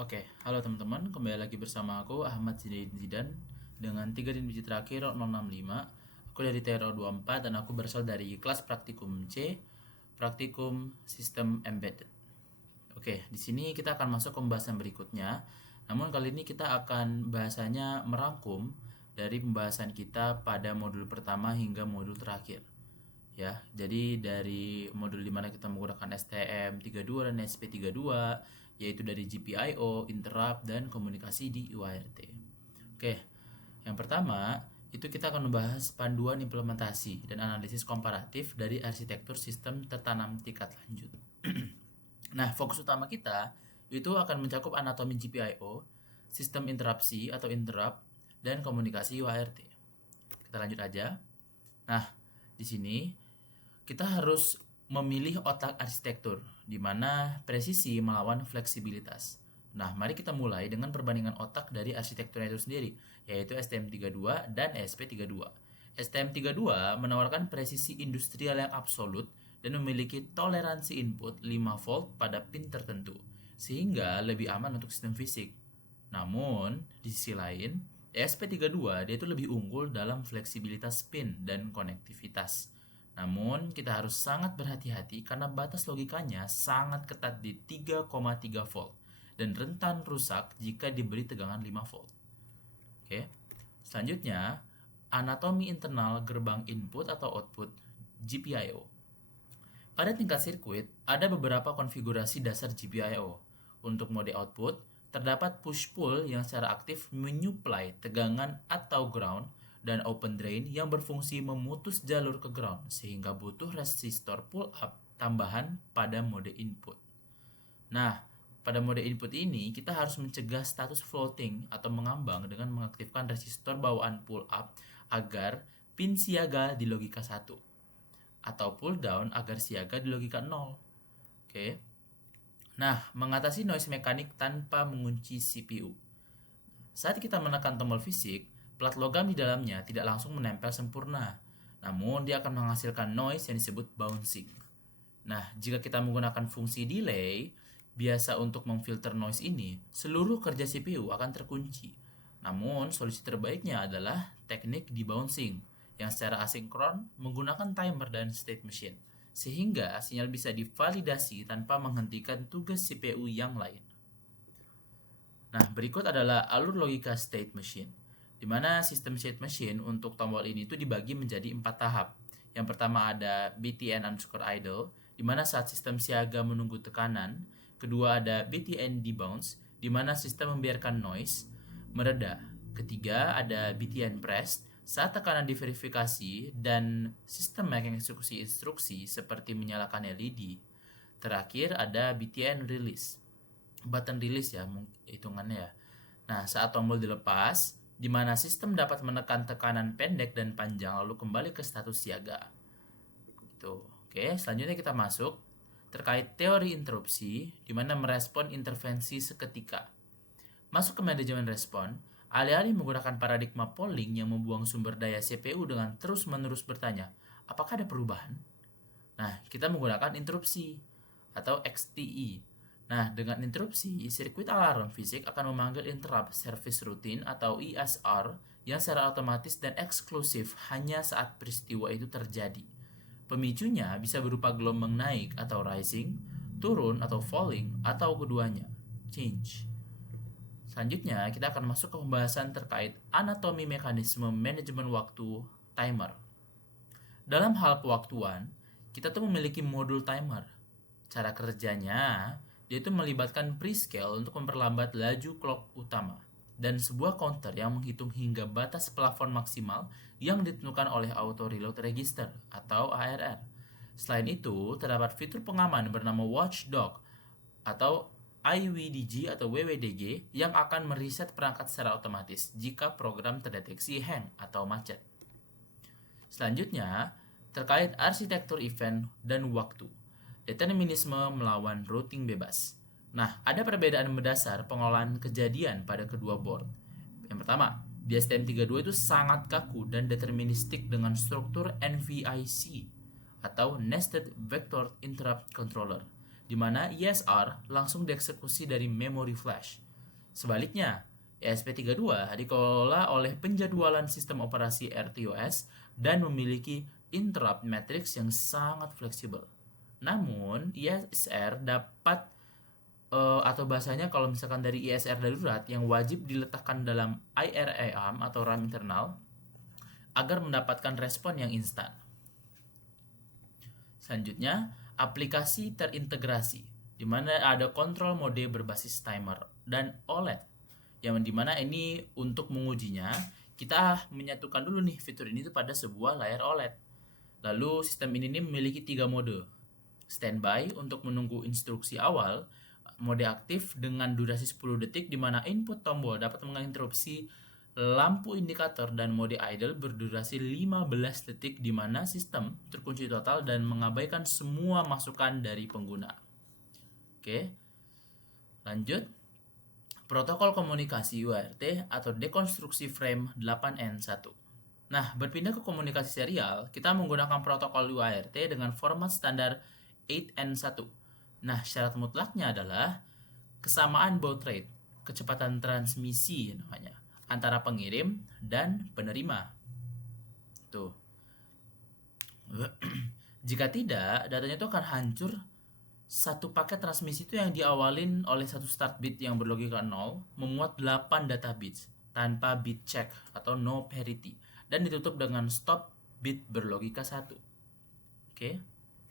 Oke, halo teman-teman, kembali lagi bersama aku Ahmad Zidan dengan 3 digit terakhir 065. Aku dari TRO 24 dan aku berasal dari kelas praktikum C, praktikum sistem embedded. Oke, di sini kita akan masuk ke pembahasan berikutnya. Namun kali ini kita akan bahasanya merangkum dari pembahasan kita pada modul pertama hingga modul terakhir. Ya, jadi dari modul dimana kita menggunakan STM32 dan SP32, yaitu dari GPIO, interrupt, dan komunikasi di UART. Oke, yang pertama itu kita akan membahas panduan implementasi dan analisis komparatif dari arsitektur sistem tertanam tingkat lanjut. Nah, fokus utama kita itu akan mencakup anatomi GPIO, sistem interupsi atau interrupt, dan komunikasi UART. Kita lanjut aja. Nah, di sini kita harus memilih otak arsitektur, di mana presisi melawan fleksibilitas. Nah, mari kita mulai dengan perbandingan otak dari arsitekturnya itu sendiri, yaitu STM32 dan ESP32. STM32 menawarkan presisi industrial yang absolut dan memiliki toleransi input 5 volt pada pin tertentu, sehingga lebih aman untuk sistem fisik. Namun, di sisi lain, ESP32 dia itu lebih unggul dalam fleksibilitas pin dan konektivitas. Namun, kita harus sangat berhati-hati karena batas logikanya sangat ketat di 3,3 volt dan rentan rusak jika diberi tegangan 5 volt. Oke. Selanjutnya, anatomi internal gerbang input atau output GPIO. Pada tingkat sirkuit, ada beberapa konfigurasi dasar GPIO. Untuk mode output, terdapat push-pull yang secara aktif menyuplai tegangan atau ground dan open drain yang berfungsi memutus jalur ke ground sehingga butuh resistor pull-up tambahan pada mode input. Nah, pada mode input ini kita harus mencegah status floating atau mengambang dengan mengaktifkan resistor bawaan pull-up agar pin siaga di logika 1 atau pull down agar siaga di logika 0. Oke. Nah, mengatasi noise mekanik tanpa mengunci CPU. Saat kita menekan tombol fisik, plat logam di dalamnya tidak langsung menempel sempurna, namun dia akan menghasilkan noise yang disebut bouncing. Nah, jika kita menggunakan fungsi delay, biasa untuk memfilter noise ini, seluruh kerja CPU akan terkunci. Namun, solusi terbaiknya adalah teknik debouncing, yang secara asinkron menggunakan timer dan state machine, sehingga sinyal bisa divalidasi tanpa menghentikan tugas CPU yang lain. Nah, berikut adalah alur logika state machine, di mana sistem state machine untuk tombol ini itu dibagi menjadi 4 tahap. Yang pertama ada BTN underscore idle, di mana saat sistem siaga menunggu tekanan. Kedua ada BTN debounce, di mana sistem membiarkan noise mereda. Ketiga ada BTN pressed, saat tekanan diverifikasi dan sistem mengeksekusi instruksi seperti menyalakan LED. Terakhir ada BTN release, button release ya hitungannya ya. Nah, saat tombol dilepas, di mana sistem dapat menekan tekanan pendek dan panjang lalu kembali ke status siaga. Gitu. Oke, selanjutnya kita masuk terkait teori interupsi, di mana merespon intervensi seketika. Masuk ke manajemen respon, alih-alih menggunakan paradigma polling yang membuang sumber daya CPU dengan terus-menerus bertanya, apakah ada perubahan? Nah, kita menggunakan interupsi atau XTE. Nah, dengan interupsi, sirkuit alarm fisik akan memanggil interrupt service routine atau ISR yang secara otomatis dan eksklusif hanya saat peristiwa itu terjadi. Pemicunya bisa berupa gelombang naik atau rising, turun atau falling, atau keduanya, change. Selanjutnya, kita akan masuk ke pembahasan terkait anatomi mekanisme manajemen waktu timer. Dalam hal pewaktuan, kita tuh memiliki modul timer. Cara kerjanya, dia itu melibatkan prescale untuk memperlambat laju clock utama dan sebuah counter yang menghitung hingga batas plafon maksimal yang ditentukan oleh auto reload register atau ARR. Selain itu, terdapat fitur pengaman bernama watchdog atau IWDG atau WWDG yang akan mereset perangkat secara otomatis jika program terdeteksi hang atau macet. Selanjutnya, terkait arsitektur event dan waktu. Determinisme melawan routing bebas. Nah, ada perbedaan mendasar pengelolaan kejadian pada kedua board. Yang pertama, di STM32 itu sangat kaku dan deterministik dengan struktur NVIC atau Nested Vector Interrupt Controller, di mana ISR langsung dieksekusi dari memory flash. Sebaliknya, ESP32 dikelola oleh penjadwalan sistem operasi RTOS dan memiliki interrupt matrix yang sangat fleksibel. Namun, ISR dapat atau bahasanya kalau misalkan dari ISR darurat yang wajib diletakkan dalam IRAM atau RAM internal agar mendapatkan respon yang instan. Selanjutnya, aplikasi terintegrasi, di mana ada kontrol mode berbasis timer dan OLED. Yang dimana ini untuk mengujinya, kita menyatukan dulu nih fitur ini tuh pada sebuah layar OLED. Lalu sistem ini memiliki 3 mode. Standby untuk menunggu instruksi awal, mode aktif dengan durasi 10 detik di mana input tombol dapat menginterupsi lampu indikator, dan mode idle berdurasi 15 detik di mana sistem terkunci total dan mengabaikan semua masukan dari pengguna. Oke. Lanjut. Protokol komunikasi UART atau dekonstruksi frame 8N1. Nah, berpindah ke komunikasi serial, kita menggunakan protokol UART dengan format standar 8N1. Nah, syarat mutlaknya adalah kesamaan baud rate, kecepatan transmisi namanya, antara pengirim dan penerima. Tuh. Jika tidak, datanya itu akan hancur. Satu paket transmisi itu yang diawalin oleh satu start bit yang berlogika 0 memuat 8 data bits tanpa bit check atau no parity dan ditutup dengan stop bit berlogika 1. Oke.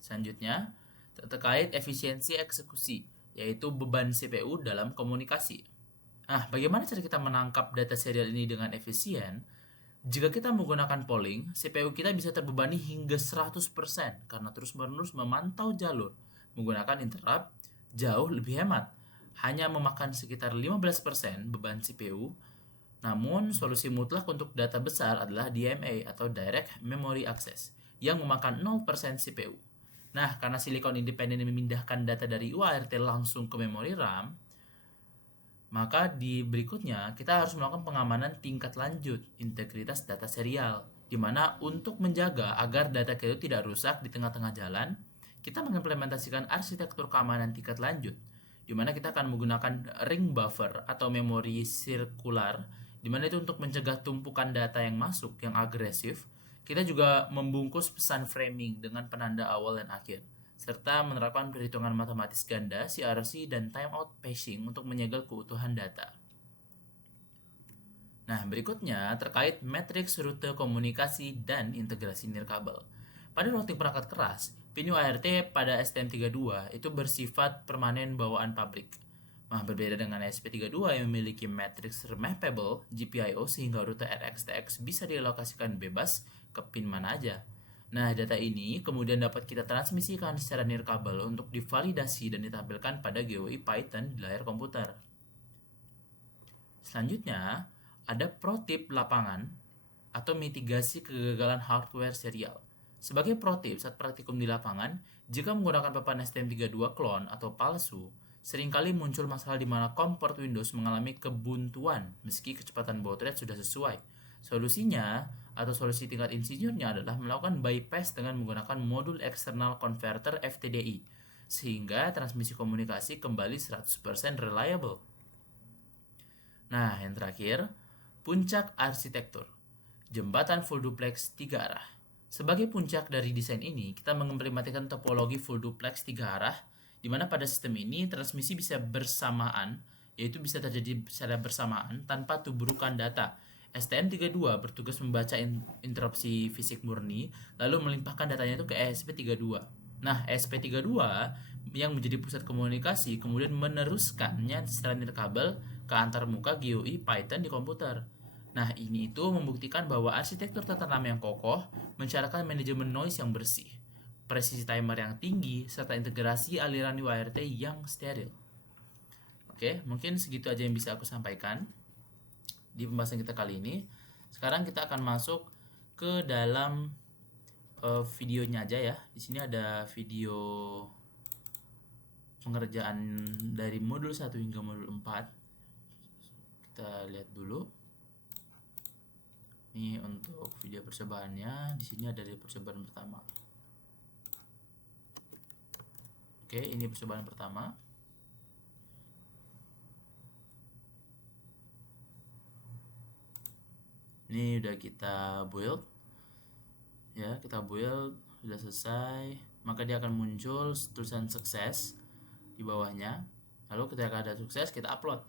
Selanjutnya, terkait efisiensi eksekusi, yaitu beban CPU dalam komunikasi. Nah, bagaimana cara kita menangkap data serial ini dengan efisien? Jika kita menggunakan polling, CPU kita bisa terbebani hingga 100% karena terus-menerus memantau jalur. Menggunakan interrupt jauh lebih hemat, hanya memakan sekitar 15% beban CPU. Namun, solusi mutlak untuk data besar adalah DMA atau Direct Memory Access yang memakan 0% CPU. Nah, karena Silicon Independent memindahkan data dari UART langsung ke memori RAM, maka di berikutnya kita harus melakukan pengamanan tingkat lanjut integritas data serial, di mana untuk menjaga agar data kita tidak rusak di tengah-tengah jalan, kita mengimplementasikan arsitektur keamanan tingkat lanjut, di mana kita akan menggunakan ring buffer atau memori sirkular, di mana itu untuk mencegah tumpukan data yang masuk yang agresif. Kita juga membungkus pesan framing dengan penanda awal dan akhir, serta menerapkan perhitungan matematis ganda, CRC, dan timeout pashing untuk menyegel keutuhan data. Nah, berikutnya terkait matriks rute komunikasi dan integrasi nirkabel. Pada routing perangkat keras, pin UART pada STM32 itu bersifat permanen bawaan pabrik. Nah, berbeda dengan ESP32 yang memiliki matriks mappable GPIO sehingga rute RxTX bisa dialokasikan bebas ke pin mana aja. Nah, data ini kemudian dapat kita transmisikan secara nirkabel untuk divalidasi dan ditampilkan pada GUI Python di layar komputer. Selanjutnya, ada pro tip lapangan atau mitigasi kegagalan hardware serial. Sebagai pro tip saat praktikum di lapangan, jika menggunakan papan STM32 clone atau palsu, seringkali muncul masalah di mana kompor Windows mengalami kebuntuan meski kecepatan baud rate sudah sesuai. Solusinya atau solusi tingkat insinyurnya adalah melakukan bypass dengan menggunakan modul external converter FTDI sehingga transmisi komunikasi kembali 100% reliable. Nah, yang terakhir, puncak arsitektur, jembatan full duplex 3 arah. Sebagai puncak dari desain ini, kita mengimplementasikan topologi full duplex 3 arah, di mana pada sistem ini transmisi bisa bersamaan, yaitu bisa terjadi secara bersamaan tanpa tubrukan data. STM32 bertugas membaca interupsi fisik murni, lalu melimpahkan datanya itu ke ESP32. Nah, ESP32 yang menjadi pusat komunikasi kemudian meneruskannya secara nirkabel ke antarmuka GUI Python di komputer. Nah, ini itu membuktikan bahwa arsitektur tertanam yang kokoh mensyaratkan manajemen noise yang bersih, presisi timer yang tinggi, serta integrasi aliran UART yang steril. Oke, mungkin segitu aja yang bisa aku sampaikan di pembahasan kita kali ini. Sekarang kita akan masuk ke dalam videonya aja ya. Di sini ada video pengerjaan dari modul 1 hingga modul 4. Kita lihat dulu. Ini untuk video percobaannya. Di sini ada dari percobaan pertama. Oke, ini percobaan pertama. Ini udah kita build ya, kita build sudah selesai, maka dia akan muncul tulisan sukses di bawahnya. Lalu ketika ada sukses kita upload,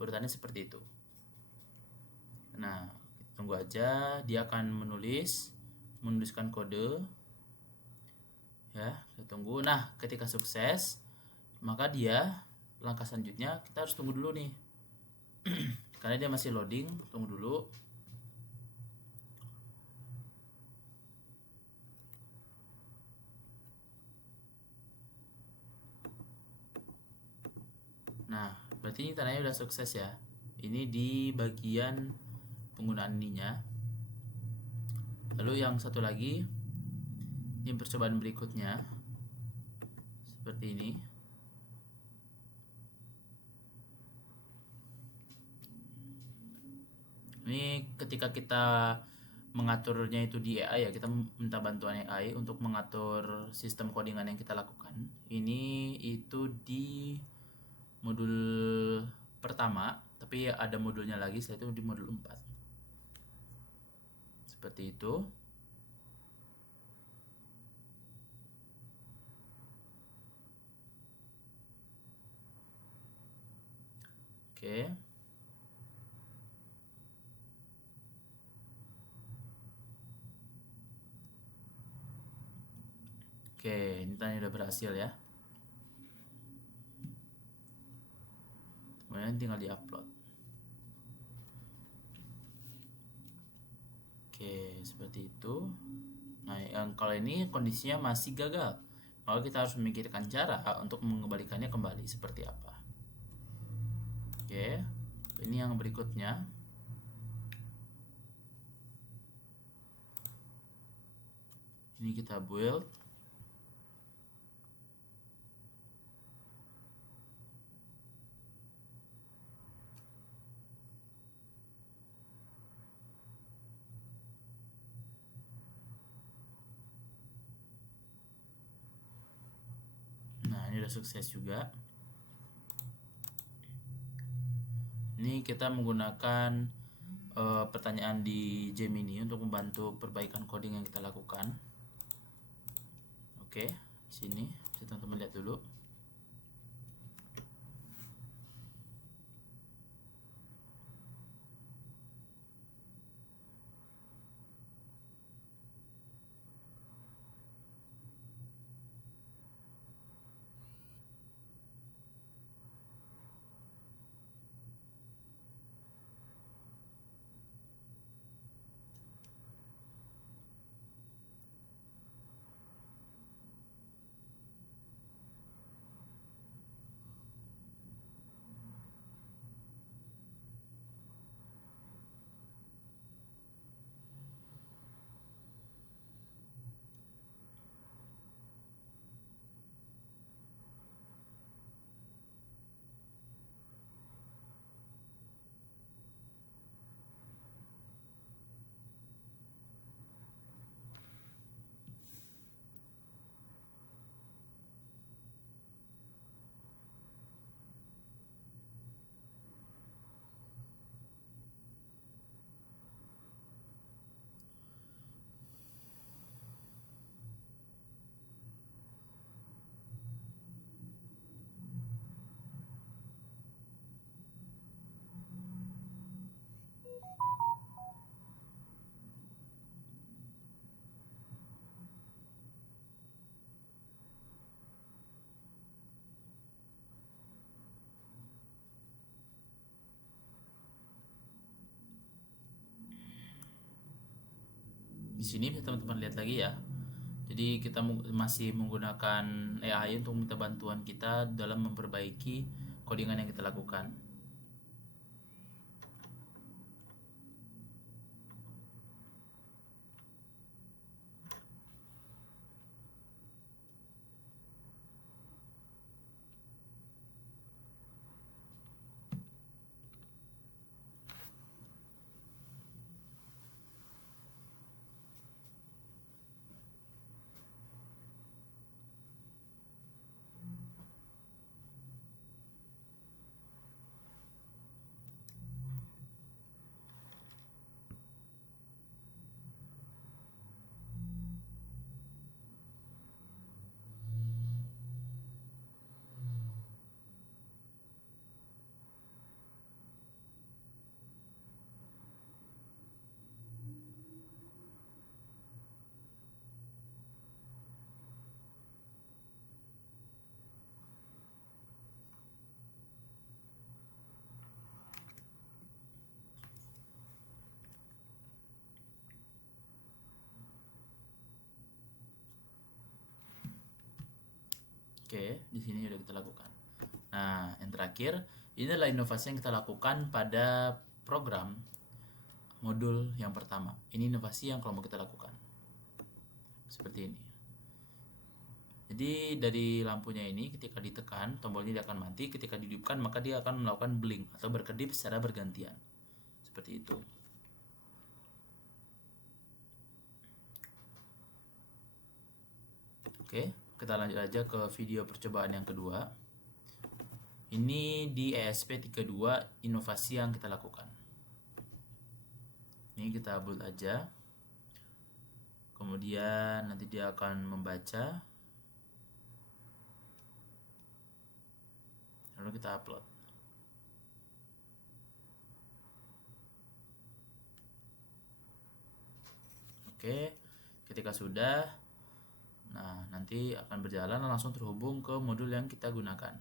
urutannya seperti itu. Nah, kita tunggu aja, dia akan menuliskan kode ya, kita tunggu. Nah, ketika sukses, maka dia langkah selanjutnya kita harus tunggu dulu nih karena dia masih loading, tunggu dulu. Nah, berarti ini tandanya udah sukses ya. Ini di bagian penggunaan ininya. Lalu yang satu lagi, ini percobaan berikutnya seperti ini. Ini ketika kita mengaturnya itu di AI ya, kita minta bantuan AI untuk mengatur sistem codingan yang kita lakukan. Ini itu di modul pertama, tapi ada modulnya lagi, setelah itu di modul 4. Seperti itu. Oke. Oke, ini tadi udah berhasil ya. Kemudian tinggal di-upload. Oke, seperti itu. Nah, yang kalau ini kondisinya masih gagal, maka kita harus memikirkan cara untuk mengembalikannya kembali seperti apa. Oke, ini yang berikutnya. Ini kita build. Nah, ini udah sukses juga. Ini kita menggunakan pertanyaan di Gemini untuk membantu perbaikan coding yang kita lakukan. Oke, sini teman-teman lihat dulu. Di sini teman-teman lihat lagi ya. Jadi kita masih menggunakan AI untuk minta bantuan kita dalam memperbaiki codingan yang kita lakukan. Oke, di sini sudah kita lakukan. Nah, yang terakhir, ini adalah inovasi yang kita lakukan pada program modul yang pertama. Ini inovasi yang kelompok kita lakukan. Seperti ini. Jadi dari lampunya ini ketika ditekan, tombolnya dia akan mati. Ketika dihidupkan, maka dia akan melakukan blink atau berkedip secara bergantian. Seperti itu. Oke, kita lanjut aja ke video percobaan yang kedua. Ini di ESP32 inovasi yang kita lakukan. Ini kita build aja. Kemudian nanti dia akan membaca. Lalu kita upload. Oke, ketika sudah, nah nanti akan berjalan langsung terhubung ke modul yang kita gunakan.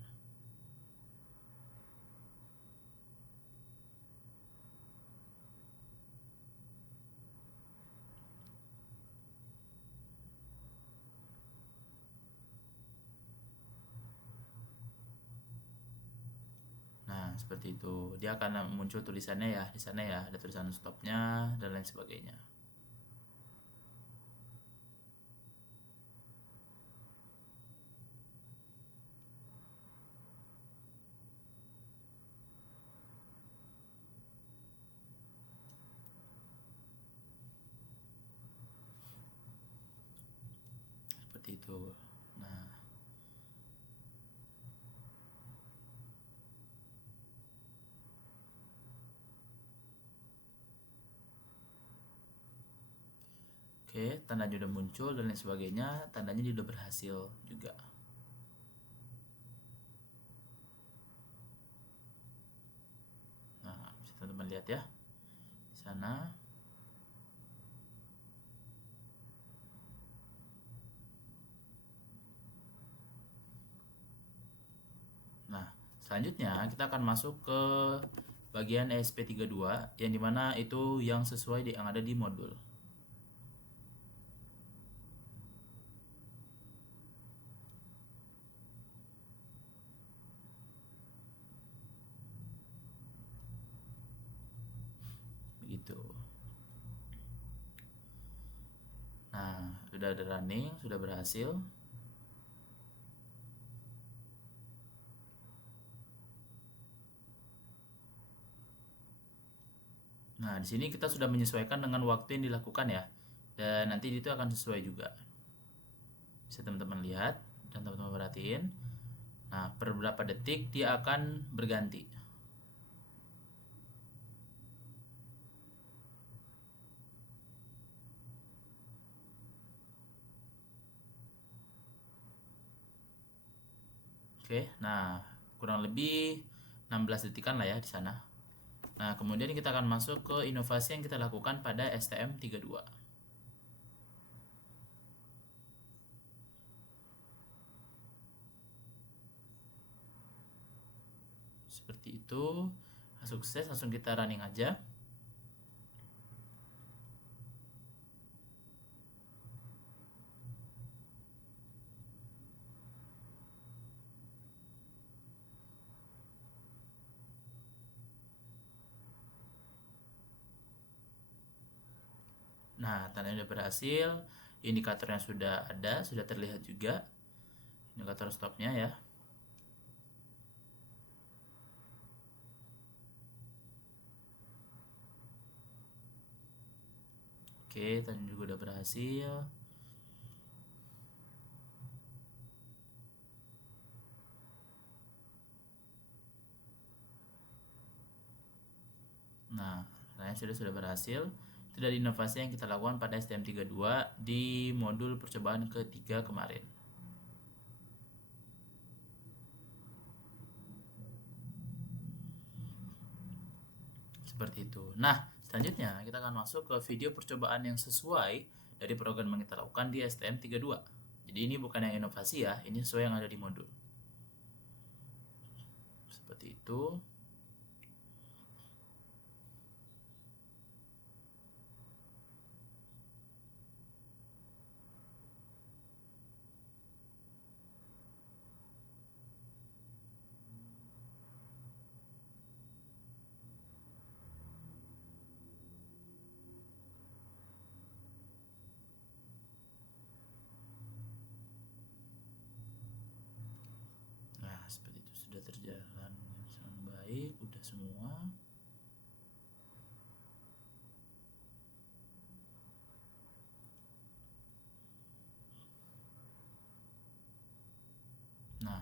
Nah, seperti itu. Dia akan muncul tulisannya ya, di sana ya, ada tulisan stopnya dan lain sebagainya. Seperti itu. Nah, oke, tandanya udah muncul dan lain sebagainya, tandanya dia udah berhasil juga. Nah, bisa teman-teman lihat ya. Di sana. Nah, selanjutnya kita akan masuk ke bagian ESP32 yang dimana itu yang sesuai yang ada di modul. Begitu. Nah, sudah ada running, sudah berhasil. Nah, di sini kita sudah menyesuaikan dengan waktu yang dilakukan ya. Dan nanti itu akan sesuai juga. Bisa teman-teman lihat dan teman-teman perhatiin. Nah, per berapa detik dia akan berganti. Oke, nah kurang lebih 16 detikan lah ya di sana. Nah, kemudian kita akan masuk ke inovasi yang kita lakukan pada STM32. Seperti itu. Sukses, langsung kita running aja. Nah, tandanya sudah berhasil, indikatornya sudah ada, sudah terlihat juga indikator stopnya ya. Oke, tadi juga udah berhasil. Nah, sudah berhasil. Itu dari inovasi yang kita lakukan pada STM32 di modul percobaan ketiga kemarin. Seperti itu. Nah, selanjutnya kita akan masuk ke video percobaan yang sesuai dari program yang kita lakukan di STM32. Jadi ini bukan yang inovasi ya, ini sesuai yang ada di modul. Seperti itu. seperti itu, sudah terjalan dengan baik, udah semua. Nah,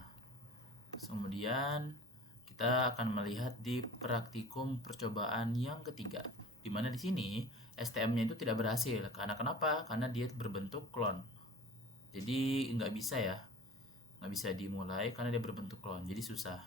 kemudian kita akan melihat di praktikum percobaan yang ketiga, di mana di sini STM-nya itu tidak berhasil. Karena kenapa? Karena dia berbentuk klon. Jadi nggak bisa ya, nggak bisa dimulai karena dia berbentuk klon. Jadi susah.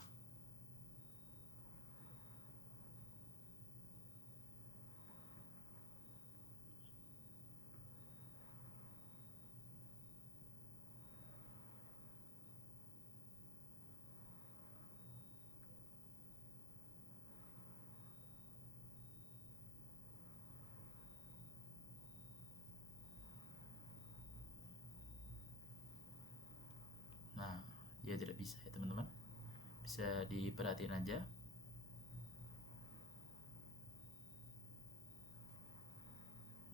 Nah, dia tidak bisa ya teman-teman. Bisa diperhatiin aja.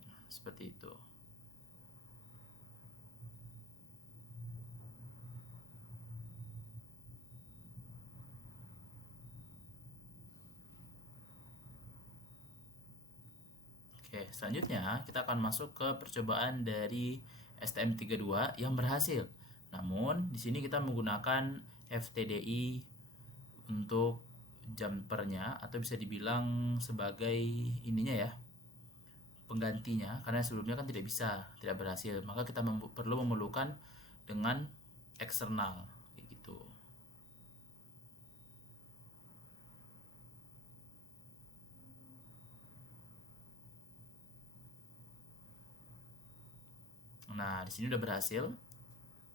Nah, seperti itu. Oke, selanjutnya kita akan masuk ke percobaan dari STM32 yang berhasil. Namun, di sini kita menggunakan FTDI untuk jumpernya, atau bisa dibilang sebagai ininya ya, penggantinya, karena sebelumnya kan tidak berhasil. Maka kita perlu memerlukan dengan eksternal kayak gitu. Nah, di sini udah berhasil.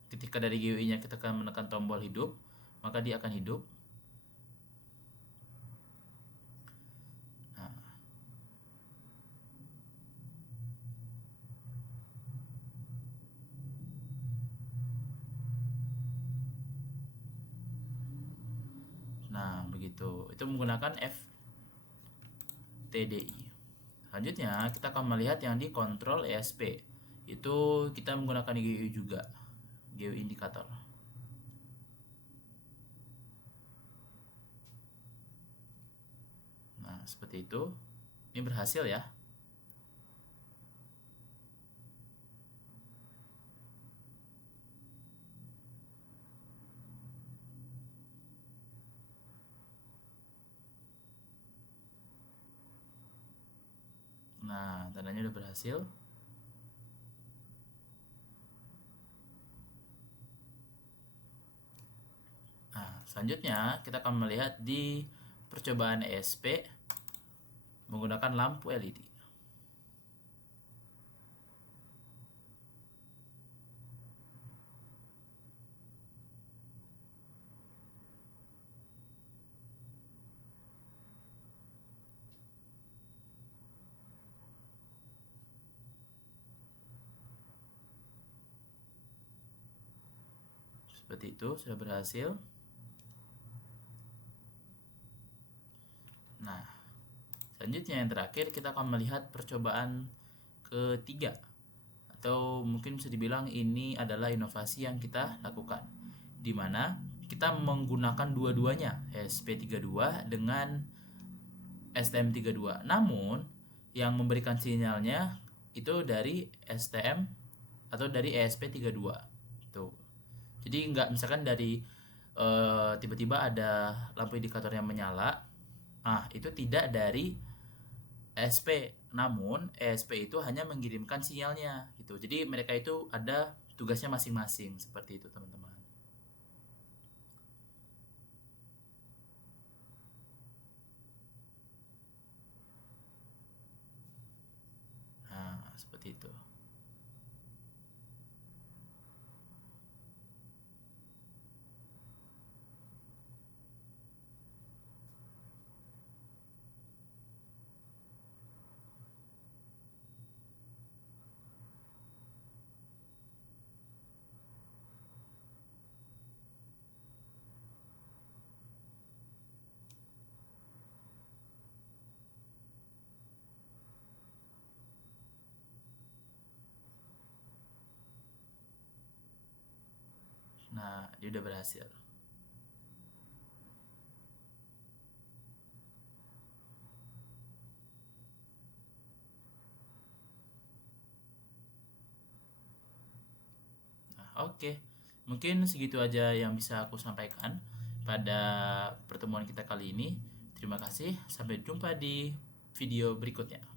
Ketika dari GUI-nya kita akan menekan tombol hidup, maka dia akan hidup. Nah, begitu. Itu menggunakan FTDI. Selanjutnya, kita akan melihat yang di kontrol ESP. Itu kita menggunakan GUI juga, GUI indikator. Nah, seperti itu. Ini berhasil ya. Nah, tandanya udah berhasil. Nah, selanjutnya kita akan melihat di percobaan ESP menggunakan lampu LED. Seperti itu, sudah berhasil. Nah, selanjutnya yang terakhir kita akan melihat percobaan ketiga, atau mungkin bisa dibilang ini adalah inovasi yang kita lakukan, di mana kita menggunakan dua-duanya, ESP32 dengan STM32. Namun yang memberikan sinyalnya itu dari STM atau dari ESP32. Tuh. Jadi nggak misalkan dari tiba-tiba ada lampu indikator yang menyala. Itu tidak dari ESP, namun ESP itu hanya mengirimkan sinyalnya gitu. Jadi mereka itu ada tugasnya masing-masing, seperti itu teman-teman. Nah, seperti itu. Nah, dia udah berhasil. Oke, mungkin segitu aja yang bisa aku sampaikan pada pertemuan kita kali ini. Terima kasih, sampai jumpa di video berikutnya.